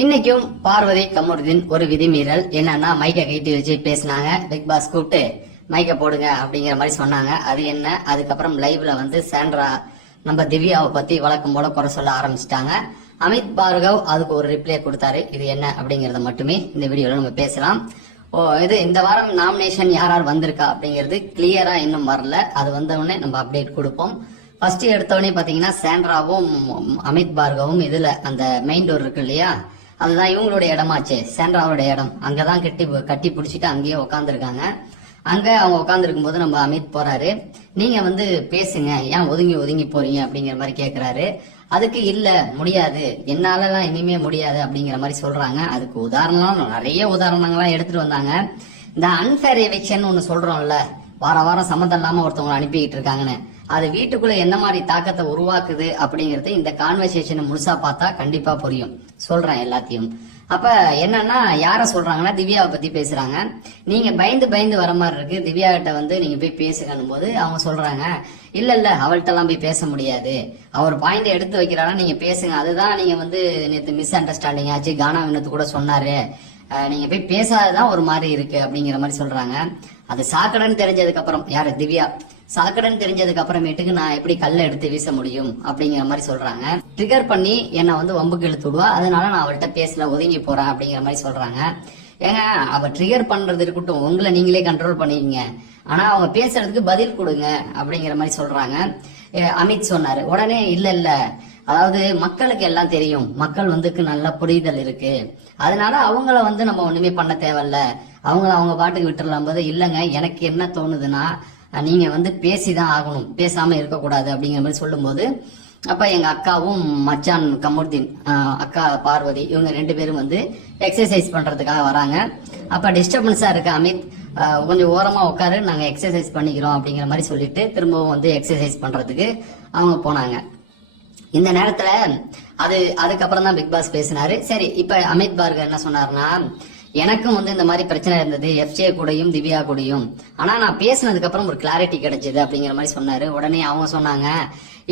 இன்னைக்கும் பார்வதி கமருதீன் ஒரு விதிமீறல் என்னன்னா மைக்கை கைட்டி வச்சு பேசினாங்க. பிக் பாஸ் கூப்பிட்டு மைக்கை போடுங்க அப்படிங்கிற மாதிரி சொன்னாங்க. அது என்ன, அதுக்கப்புறம் லைவ்ல வந்து சாண்ட்ரா நம்ம திவ்யாவை பத்தி வழக்கம் போல குறை சொல்ல ஆரம்பிச்சிட்டாங்க. அமித் பார்கவ் அதுக்கு ஒரு ரிப்ளை கொடுத்தாரு. இது என்ன அப்படிங்கறத மட்டுமே இந்த வீடியோல நம்ம பேசலாம். இது இந்த வாரம் நாமினேஷன் யார் வந்திருக்கா அப்படிங்கிறது கிளியரா இன்னும் வரல. அது வந்தவுடனே நம்ம அப்டேட் கொடுப்போம். ஃபர்ஸ்ட் எடுத்தவொடனே பாத்தீங்கன்னா சாண்ட்ராவும் அமித் பார்கவும் இதுல அந்த மெயின் டோர் இருக்கு இல்லையா, அதுதான் இவங்களுடைய இடமாச்சே, சாண்ட்ராவோட இடம். அங்கதான் கட்டி பிடிச்சிட்டு அங்கேயே உட்காந்துருக்காங்க. அங்க அவங்க உட்காந்துருக்கும் போது நம்ம அமித் போறாரு. நீங்க வந்து பேசுங்க, ஏன் ஒதுங்கி ஒதுங்கி போறீங்க அப்படிங்கிற மாதிரி கேக்குறாரு. அதுக்கு இல்ல முடியாது, என்னாலலாம் இனிமே முடியாது அப்படிங்கிற மாதிரி சொல்றாங்க. அதுக்கு உதாரணம் நிறைய உதாரணங்கள்லாம் எடுத்துட்டு வந்தாங்க. இந்த அன்ஃபேர் எவிக்ஷன் ஒண்ணு சொல்றோம்ல, வார வாரம் சம்மந்தம் இல்லாம ஒருத்தவங்களை அனுப்பிக்கிட்டு இருக்காங்கன்னு, அது வீட்டுக்குள்ள என்ன மாதிரி தாக்கத்தை உருவாக்குது அப்படிங்கறது இந்த கான்வர்சேஷனை முழுசா பார்த்தா கண்டிப்பா புரியும். சொல்றேன் எல்லாத்தையும். அப்ப என்னன்னா, யார சொல்றாங்கன்னா திவ்யாவை பத்தி பேசுறாங்க. நீங்க பயந்து பயந்து வர மாதிரி இருக்கு, திவ்யா கிட்ட வந்து நீங்க போய் பேசுகணும் போது அவங்க சொல்றாங்க, இல்ல அவள்கிட்ட எல்லாம் போய் பேச முடியாது, அவர் பாயிண்ட் எடுத்து வைக்கிறாரா, நீங்க பேசுங்க, அதுதான் நீங்க வந்து நேற்று மிஸ் அண்டர்ஸ்டாண்டிங் ஆச்சு, கானா வினத்து கூட சொன்னாரு, நீங்க போய் பேசாததான் ஒரு மாதிரி இருக்கு அப்படிங்கிற மாதிரி சொல்றாங்க. அது சாக்கடைன்னு தெரிஞ்சதுக்கு அப்புறம், யாரு திவ்யா சாக்கடைன்னு தெரிஞ்சதுக்கு அப்புறமேட்டுக்கு நான் எப்படி கல்லை எடுத்து வீச முடியும் அப்படிங்கிற மாதிரி சொல்றாங்க. ட்ரிகர் பண்ணி என்னை வந்து வம்புக்கு இழுத்து விடுவா, அதனால நான் அவள்கிட்ட பேசல, ஒதுங்கி போறேன் அப்படிங்கிற மாதிரி சொல்றாங்க. ஏங்க, அவ ட்ரிகர் பண்றது இருக்கட்டும், உங்களை நீங்களே கண்ட்ரோல் பண்ணிக்கங்க, ஆனா அவங்க பேசுறதுக்கு பதில் கொடுங்க அப்படிங்கிற மாதிரி சொல்றாங்க. அமித் சொன்னாரு உடனே, இல்ல அதாவது மக்களுக்கு எல்லாம் தெரியும், மக்கள் வந்து நல்ல புரிதல் இருக்கு, அதனால அவங்கள வந்து நம்ம ஒண்ணுமே பண்ண தேவையில்ல, அவங்கள அவங்க பாட்டுக்கு விட்டுறலாம் போது, இல்லங்க எனக்கு என்ன தோணுதுன்னா, நீங்க வந்து பேசிதான் ஆகணும், பேசாம இருக்கக்கூடாது அப்படிங்கிற மாதிரி சொல்லும் போது, அப்ப எங்க அக்காவும் மச்சான் கமருதீன், அக்கா பார்வதி, இவங்க 2 பேரும் வந்து எக்ஸசைஸ் பண்றதுக்காக வராங்க. அப்ப டிஸ்டர்பன்ஸா இருக்கு அமித், கொஞ்சம் ஓரமா உட்காரு, நாங்க எக்ஸசைஸ் பண்ணிக்கிறோம் அப்படிங்கிற மாதிரி சொல்லிட்டு திரும்பவும் வந்து எக்ஸசைஸ் பண்றதுக்கு அவங்க போனாங்க. இந்த நேரத்துல அதுக்கப்புறம் தான் பிக் பாஸ் பேசினாரு. சரி, இப்ப அமித் பார்கர் என்ன சொன்னாருன்னா, எனக்கும் வந்து இந்த மாதிரி பிரச்சனை இருந்தது எஃப்ஜே கூடயும் திவ்யா கூடயும், ஆனா நான் பேசினதுக்கு அப்புறம் ஒரு கிளாரிட்டி கிடைச்சது அப்படிங்கிற மாதிரி சொன்னாரு. உடனே அவங்க சொன்னாங்க,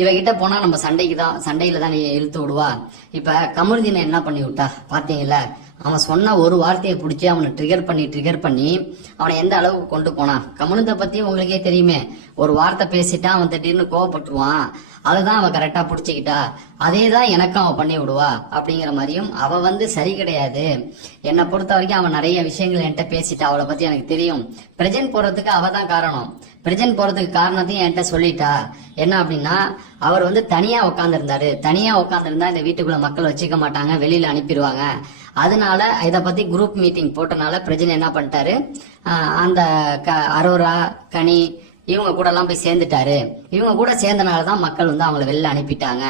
இவகிட்ட போனா நம்ம சண்டையில தான் இழுத்து விடுவா, இப்ப கமருதீனை என்ன பண்ணி விட்டா பாத்தீங்களா, அவன் சொன்ன ஒரு வார்த்தையை பிடிச்சி அவனை ட்ரிகர் பண்ணி அவனை எந்த அளவுக்கு கொண்டு போனான். கமருதை பத்தி உங்களுக்கே தெரியுமே, ஒரு வார்த்தை பேசிட்டா அவன் திடீர்னு கோவப்பட்டுருவான், அதுதான் அவ கரெக்டா புடிச்சுக்கிட்டா, அதேதான் எனக்கும் அவ பண்ணி விடுவா அப்படிங்கிற மாதிரியும். அவ வந்து சரி கிடையாது, என்னை பொறுத்த வரைக்கும் அவன் நிறைய விஷயங்கள் என்கிட்ட பேசிட்டா, அவளை பத்தி எனக்கு தெரியும், பிரஜன் போறதுக்கு அவ தான் காரணம், பிரஜன் போறதுக்கு காரணத்தையும் என்கிட்ட சொல்லிட்டா. என்ன அப்படின்னா, அவர் வந்து தனியா உட்காந்துருந்தா இந்த வீட்டுக்குள்ள மக்கள் வச்சுக்க மாட்டாங்க, வெளியில அனுப்பிடுவாங்க, அதனால இத பத்தி குரூப் மீட்டிங் போட்டனால பிரஜன் என்ன பண்ணிட்டாரு, அந்த அரோரா கனி இவங்க கூட எல்லாம் போய் சேர்ந்துட்டாரு, இவங்க கூட சேர்ந்தனாலதான் மக்கள் வந்து அவங்கள வெளில அனுப்பிட்டாங்க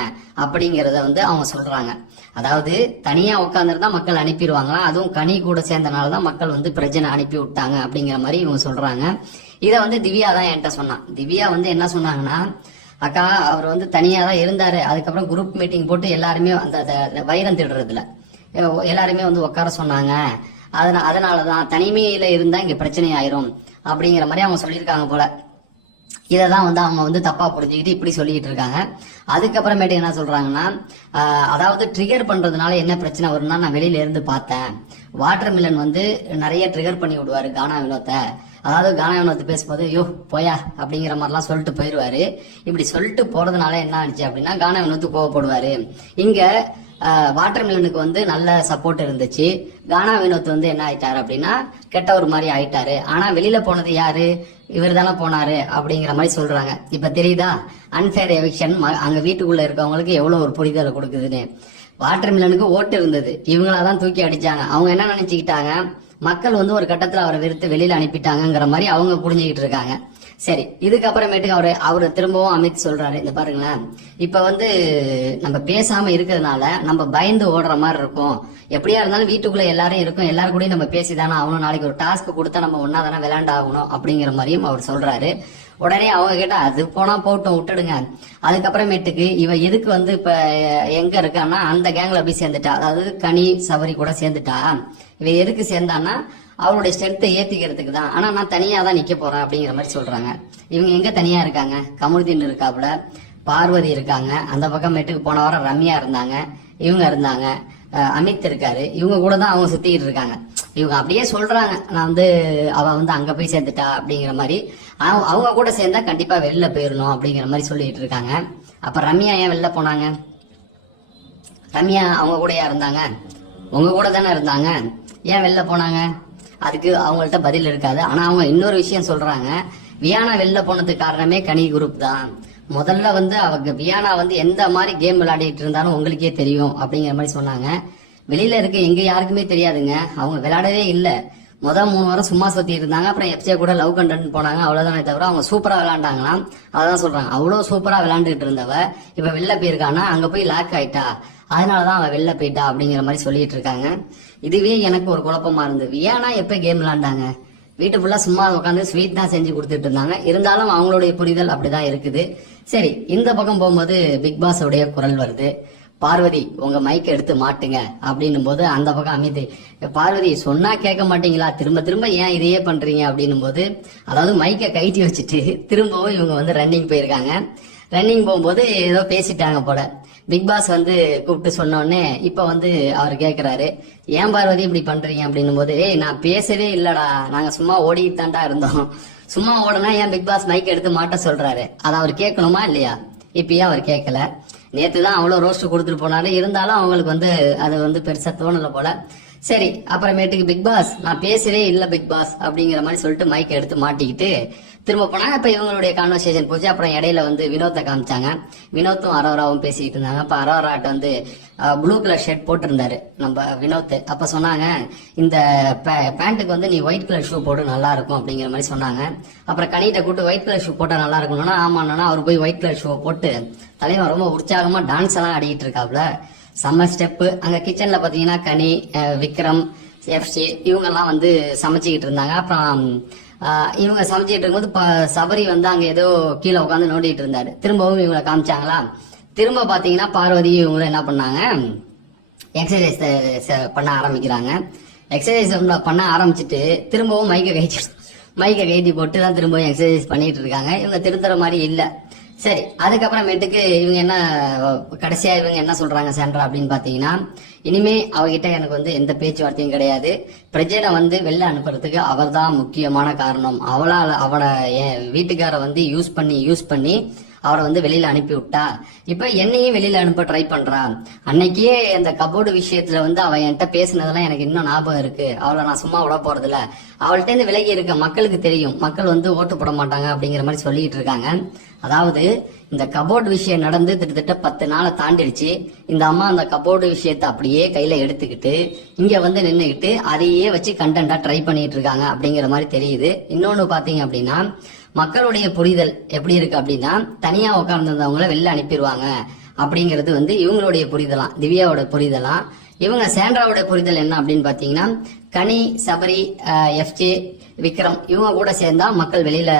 அப்படிங்கறத வந்து அவங்க சொல்றாங்க. அதாவது தனியா உட்காந்துருந்தா மக்கள் அனுப்பிடுவாங்களாம், அதுவும் கனி கூட சேர்ந்தனாலதான் மக்கள் வந்து பிரஜனை அனுப்பி விட்டாங்க அப்படிங்கிற மாதிரி இவங்க சொல்றாங்க. இத வந்து திவ்யா தான் என்கிட்ட சொன்னான். திவ்யா வந்து என்ன சொன்னாங்கன்னா, அக்கா அவர் வந்து தனியா தான் இருந்தாரு, அதுக்கப்புறம் குரூப் மீட்டிங் போட்டு எல்லாருமே அந்த வைரம் திடுறதுல எல்லாருமே வந்து உட்கார சொன்னாங்க, அதனாலதான் தனிமையில இருந்தா இங்க பிரச்சனை ஆயிரும் அப்படிங்கிற மாதிரி அவங்க சொல்லியிருக்காங்க போல. இததான் வந்து அவங்க வந்து தப்பா புரிஞ்சுக்கிட்டு இப்படி சொல்லிட்டு இருக்காங்க. அதுக்கப்புறமேட்டு என்ன சொல்றாங்கன்னா, அதாவது ட்ரிகர் பண்றதுனால என்ன பிரச்சனை வரும்னா, நான் வெளியில இருந்து பார்த்தேன், வாட்டர் மில்லன் வந்து நிறைய ட்ரிகர் பண்ணி விடுவாரு கானா வினோத்தை, அதாவது கானா வினோத்தை பேசும்போது யோ போயா அப்படிங்கிற மாதிரிலாம் சொல்லிட்டு போயிருவாரு. இப்படி சொல்லிட்டு போறதுனால என்ன ஆனிச்சு அப்படின்னா, கானா வினோத்து கோவப்படுவாரு. இங்க வாட்டர் மில்லனுக்கு வந்து நல்ல சப்போர்ட் இருந்துச்சு, கானா வினோத் வந்து என்ன ஆயிட்டாரு அப்படின்னா கெட்ட ஒரு மாதிரி ஆயிட்டாரு. ஆனா வெளியில போனது யாரு, இவர் தானே போனாரு அப்படிங்கிற மாதிரி சொல்றாங்க. இப்ப தெரியுதா அன்ஃபேர் எவிக்ஷன் அங்க வீட்டுக்குள்ள இருக்கவங்களுக்கு எவ்வளவு ஒரு புரிதலை கொடுக்குதுன்னு. வாட்டர் மில்லனுக்கு ஓட்டு இருந்தது, இவங்களாதான் தூக்கி அடிச்சாங்க. அவங்க என்ன நினைச்சுக்கிட்டாங்க, மக்கள் வந்து ஒரு கட்டத்துல அவரை வெறுத்து வெளியில அனுப்பிட்டாங்கிற மாதிரி அவங்க புரிஞ்சுக்கிட்டு இருக்காங்க. சரி, இதுக்கப்புறமேட்டுக்கு அவரு திரும்பவும் அமித் சொல்றாரு, இந்த பாருங்களேன், இப்ப வந்து நம்ம பேசாம இருக்கிறதுனால நம்ம பயந்து ஓடுற மாதிரி இருக்கும், எப்படியா இருந்தாலும் வீட்டுக்குள்ள எல்லாரும் இருக்கும், எல்லாரும் கூட நம்ம பேசிதானே ஆகணும், நாளைக்கு ஒரு டாஸ்க் கொடுத்தா நம்ம ஒன்னா தானே விளையாண்டு ஆகணும் அப்படிங்கிற மாதிரியும் அவர் சொல்றாரு. உடனே அவங்க கிட்ட அது போனா போட்டும் விட்டுடுங்க, அதுக்கப்புறமேட்டுக்கு இவ எதுக்கு வந்து இப்ப எங்க இருக்கான்னா அந்த கேங்ல போய் சேர்ந்துட்டா, அதாவது கனி சவரி கூட சேர்ந்துட்டா, இவ எதுக்கு சேர்ந்தான்னா அவருடைய ஸ்ட்ரென்த்தை ஏத்திக்கிறதுக்கு தான், ஆனா நான் தனியா தான் நிக்க போறேன் அப்படிங்கிற மாதிரி சொல்றாங்க. இவங்க எங்க தனியா இருக்காங்க, கமருதீன் இருக்காப்புல, பார்வதி இருக்காங்க, அந்த பக்கம் மேட்டுக்கு போன வாரம் ரம்யா இருந்தாங்க, இவங்க இருந்தாங்க, அமித் இருக்காரு, இவங்க கூட தான் அவங்க சுத்திக்கிட்டு இருக்காங்க. இவங்க அப்படியே சொல்றாங்க, நான் வந்து அவ வந்து அங்க போய் சேர்ந்துட்டா அப்படிங்கிற மாதிரி, அவங்க கூட சேர்ந்தா கண்டிப்பா வெளில போயிடணும் அப்படிங்கிற மாதிரி சொல்லிட்டு இருக்காங்க. அப்ப ரம்யா ஏன் வெளில போனாங்க? ரம்யா அவங்க கூடயா இருந்தாங்க? உங்க கூட தானே இருந்தாங்க, ஏன் வெளில போனாங்க? அதுக்கு அவங்கள்ட்ட பதில் இருக்காது. ஆனா அவங்க இன்னொரு விஷயம் சொல்றாங்க, வியானா வெளில போனதுக்கு காரணமே கனி குரூப் தான். முதல்ல வந்து அவங்க வியானா வந்து எந்த மாதிரி கேம் விளையாடிட்டு இருந்தாலும் உங்களுக்கே தெரியும் அப்படிங்கிற மாதிரி சொன்னாங்க. வெளியில இருக்க எங்க யாருக்குமே தெரியாதுங்க, அவங்க விளையாடவே இல்லை. 3 வாரம் சும்மா சுத்தி இருந்தாங்க. அப்புறம் எஃப்ஜே கூட லவ் கண்டென்ட் போனாங்க, அவ்வளவுதானே தவிர அவங்க சூப்பரா விளையாண்டாங்களாம். அதான் சொல்றாங்க, அவ்வளவு சூப்பரா விளையாண்டுட்டு இருந்தவ இப்ப வெளில போயிருக்கானா, அங்க போய் லாக் ஆயிட்டா, அதனாலதான் அவ வெளில போயிட்டா அப்படிங்கிற மாதிரி சொல்லிட்டு இருக்காங்க. இதுவே எனக்கு ஒரு குழப்பமா இருந்து, வியானா எப்ப கேம் விளையாண்டாங்க? வீட்டு ஃபுல்லா சும்மா உட்காந்து ஸ்வீட் தான் செஞ்சு கொடுத்துட்டு இருந்தாங்க. இருந்தாலும் அவங்களுடைய புரிதல் அப்படிதான் இருக்குது. சரி, இந்த பக்கம் போகும்போது பிக் பாஸ் உடைய குரல் வருது, பார்வதி உங்க மைக் எடுத்து மாட்டுங்க அப்படின்னும் போது அந்த பக்கம் அமித், பார்வதி சொன்னா கேட்க மாட்டீங்களா, திரும்ப திரும்ப ஏன் இதையே பண்றீங்க அப்படின்னும் போது, அதாவது மைக்கை கைட்டி வச்சுட்டு திரும்பவும் இவங்க வந்து ரன்னிங் போயிருக்காங்க. ரன்னிங் போகும்போது ஏதோ பேசிட்டாங்க போல. பிக் பாஸ் வந்து கூப்பிட்டு சொன்ன உடனே இப்ப வந்து அவர் கேக்குறாரு, ஏன் பார்வதி இப்படி பண்றீங்க அப்படின்னும் போது, ஏய் நான் பேசவே இல்லடா, நாங்க சும்மா ஓடிட்டு தான்டா இருந்தோம், சும்மா ஓடனா ஏன் பிக் பாஸ் மைக் எடுத்து மாட்ட சொல்றாரு, அதை அவர் கேட்கணுமா இல்லையா? இப்பயே அவர் கேட்கல. நேத்து தான் அவ்வளவு ரோஸ்ட் கொடுத்துட்டு போனாரு, இருந்தாலும் அவங்களுக்கு வந்து அது வந்து பெருசா தோணல போல. சரி, அப்புறமேட்டுக்கு பிக் பாஸ் நான் பேசவே இல்ல பிக் பாஸ் அப்படிங்கிற மாதிரி சொல்லிட்டு மைக் எடுத்து மாட்டிக்கிட்டு திரும்ப போனாங்க. இப்ப இவங்களுடைய கான்வர்சேஷன் போச்சு. அப்புறம் இடையில வந்து வினோத்தை காமிச்சாங்க. வினோத்தும் அரோராவும் பேசிக்கிட்டு இருந்தாங்க. அப்ப அரோராட்ட வந்து ப்ளூ கலர் ஷர்ட் போட்டிருந்தாரு நம்ம வினோத். அப்ப சொன்னாங்க, இந்த பேண்ட்டுக்கு வந்து நீ ஒயிட் கலர் ஷூ போட்டு நல்லா இருக்கும் அப்படிங்கிற மாதிரி சொன்னாங்க. அப்புறம் கனிட்ட கூட்டு ஒயிட் கலர் ஷூ போட்டா நல்லா இருக்கணும்னா, ஆமாண்ணா அவர் போய் ஒயிட் கலர் ஷூ போட்டு தலைவன் ரொம்ப உற்சாகமா டான்ஸ் எல்லாம் ஆடிட்டு இருக்காப்ல, செம்ம ஸ்டெப்பு. அங்க கிச்சன்ல பாத்தீங்கன்னா கனி, விக்ரம், எஃப்சி இவங்க எல்லாம் வந்து சமைச்சுக்கிட்டு இருந்தாங்க. அப்புறம் இவங்க சமைச்சிட்டு இருக்கும்போது சபரி வந்து அங்க ஏதோ கீழே உட்காந்து நோண்டிட்டு இருந்தாரு. திரும்பவும் இவங்களை காமிச்சாங்களா. திரும்ப பாத்தீங்கன்னா பார்வதி இவங்களும் என்ன பண்ணாங்க, எக்ஸசைஸ் பண்ண ஆரம்பிக்கிறாங்க. எக்ஸசைஸ் பண்ண ஆரம்பிச்சுட்டு திரும்பவும் மைக்கை கைட்டி போட்டு தான் திரும்பவும் எக்ஸசைஸ் பண்ணிட்டு இருக்காங்க. இவங்க திருத்துற மாதிரி இல்ல. சரி, அதுக்கப்புறமேட்டுக்கு இவங்க என்ன கடைசியா இவங்க என்ன சொல்றாங்க சாண்ட்ரா அப்படின்னு பாத்தீங்கன்னா, இனிமே அவகிட்ட எனக்கு வந்து எந்த பேச்சுவார்த்தையும் கிடையாது, பிரஜனை வந்து வெளில அனுப்புறதுக்கு அவர் தான் முக்கியமான காரணம், அவளை என் வீட்டுக்கார வந்து யூஸ் பண்ணி அவரை வந்து வெளியில அனுப்பி விட்டா, இப்ப என்னையும் வெளியில அனுப்ப ட்ரை பண்றா. அன்னைக்கே அந்த கபோர்டு விஷயத்துல வந்து அவ என்கிட்ட பேசினதெல்லாம் எனக்கு இன்னும் ஞாபகம் இருக்கு, அவளை நான் சும்மா விட போறதில்ல, அவள்கிட்ட இருந்து விலகி இருக்க மக்களுக்கு தெரியும், மக்கள் வந்து ஓட்டு போட மாட்டாங்க அப்படிங்கிற மாதிரி சொல்லிட்டு இருக்காங்க. அதாவது இந்த கபோர்டு விஷயம் நடந்து கிட்டத்தட்ட 10 நாளை தாண்டிடுச்சு. இந்த அம்மா அந்த கபோர்டு விஷயத்தை அப்படியே கையில எடுத்துக்கிட்டு இங்க வந்து நின்னுகிட்டு அதையே வச்சு கண்டென்ட்டா ட்ரை பண்ணிட்டு இருக்காங்க அப்படிங்கிற மாதிரி தெரியுது. இன்னொன்னு பாத்தீங்க அப்படின்னா, மக்களுடைய புரிதல் எப்படி இருக்கு அப்படின்னா, தனியா உட்கார்ந்திருந்தவங்கள வெளில அனுப்பிடுவாங்க அப்படிங்கிறது வந்து இவங்களுடைய புரிதலாம், திவ்யாவோட புரிதலாம். இவங்க சாண்ட்ராவோட புரிதல் என்ன அப்படின்னு பாத்தீங்கன்னா, கனி, சபரி, எஃப்ஜே, விக்ரம் இவங்க கூட சேர்ந்தா மக்கள் வெளியில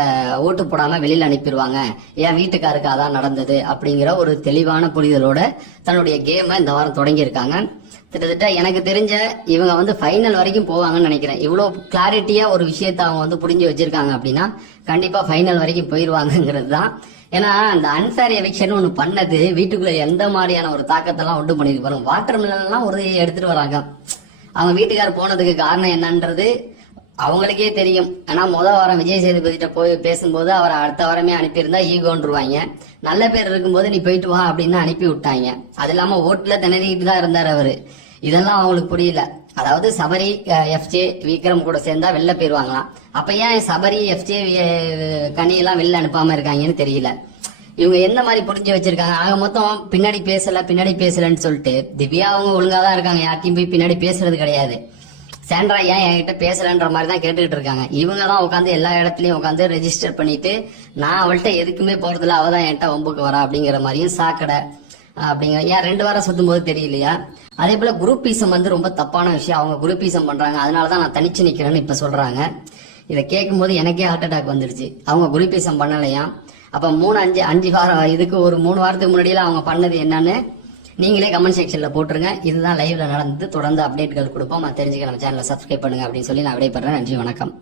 ஓட்டு போடாம வெளியில அனுப்பிடுவாங்க, என் வீட்டுக்காருக்கு அதான் நடந்தது அப்படிங்கிற ஒரு தெளிவான புரிதலோட தன்னுடைய கேமை இந்த வாரம் தொடங்கி இருக்காங்க. கிட்டத்தட்ட எனக்கு தெரிஞ்ச இவங்க வந்து ஃபைனல் வரைக்கும் போவாங்கன்னு நினைக்கிறேன். இவ்வளவு கிளாரிட்டியா ஒரு விஷயத்த அவங்க வந்து புரிஞ்சு வச்சிருக்காங்க அப்படின்னா கண்டிப்பா ஃபைனல் வரைக்கும் போயிருவாங்கிறது தான். ஏன்னா அந்த அன்ஃபேர் எவிக்ஷன் ஒண்ணு பண்ணது வீட்டுக்குள்ள எந்த மாதிரியான ஒரு தாக்கத்தை எல்லாம் உண்டு பண்ணிருக்கு பாருங்க. வாட்டர் மிலன் எல்லாம் ஒரு எடுத்துட்டு வராங்க. அவங்க வீட்டுக்காரர் போனதுக்கு காரணம் என்னன்றது அவங்களுக்கே தெரியும். ஆனா வாரம் விஜய் சேதுபதிட்ட போய் பேசும்போது அவரை அடுத்த வாரமே அனுப்பியிருந்தா ஈகோன்றுவாங்க. நல்ல பேர் இருக்கும்போது நீ போயிட்டு வா அப்படின்னு அனுப்பி விட்டாங்க. அது இல்லாம ஓட்டுல திணறிட்டு தான் இருந்தார் அவரு. இதெல்லாம் அவங்களுக்கு புரியல. அதாவது சபரி, எஃப்ஜே, விக்ரம் கூட சேர்ந்தா வெளில போயிருவாங்களாம். அப்ப ஏன் சபரி, எஃப்ஜே, கனி எல்லாம் வெளில அனுப்பாம இருக்காங்கன்னு தெரியல. இவங்க என்ன மாதிரி புரிஞ்சு வச்சிருக்காங்க. ஆக மொத்தம் பின்னாடி பேசலன்னு சொல்லிட்டு திவ்யா அவங்க ஒழுங்காதான் இருக்காங்க, யார்ட்டையும் போய் பின்னாடி பேசுறது கிடையாது. சாண்ட்ரா ஏன் என்கிட்ட பேசலன்ற மாதிரி தான் கேட்டுக்கிட்டு இருக்காங்க. இவங்க தான் உட்காந்து எல்லா இடத்துலயும் உட்காந்து ரெஜிஸ்டர் பண்ணிட்டு நான் அவள்கிட்ட எதுக்குமே போறதில்ல, அவதான் என்கிட்ட வம்புக்கு வரா அப்படிங்கிற மாதிரியும் சாக்கடை அப்படிங்கிற. ஏன் 2 வாரம் சுத்தும் போது தெரியலையா? அதே போல குரூப்பீசம் வந்து ரொம்ப தப்பான விஷயம். அவங்க குரூப்பீசம் பண்றாங்க, அதனாலதான் நான் தனிச்சு நிக்கிறேன்னு இப்ப சொல்றாங்க. இதை கேட்கும் போது எனக்கே ஹார்ட் அட்டாக் வந்துருச்சு. அவங்க குரூப்பீசம் பண்ணலையா? அப்ப 3-5 வாரம் இதுக்கு ஒரு 3 வாரத்துக்கு முன்னாடியில அவங்க பண்ணது என்னன்னு நீங்களே கமெண்ட் செக்ஷன்ல போட்டுருங்க. இதுதான் லைவ்ல நடந்தது. தொடர்ந்து அப்டேட்கள் கொடுப்போம். தெரிஞ்சுக்க நம்ம சேனலை சப்ஸ்கிரைப் பண்ணுங்க அப்படின்னு சொல்லி நான் விடைபெறேன். நன்றி, வணக்கம்.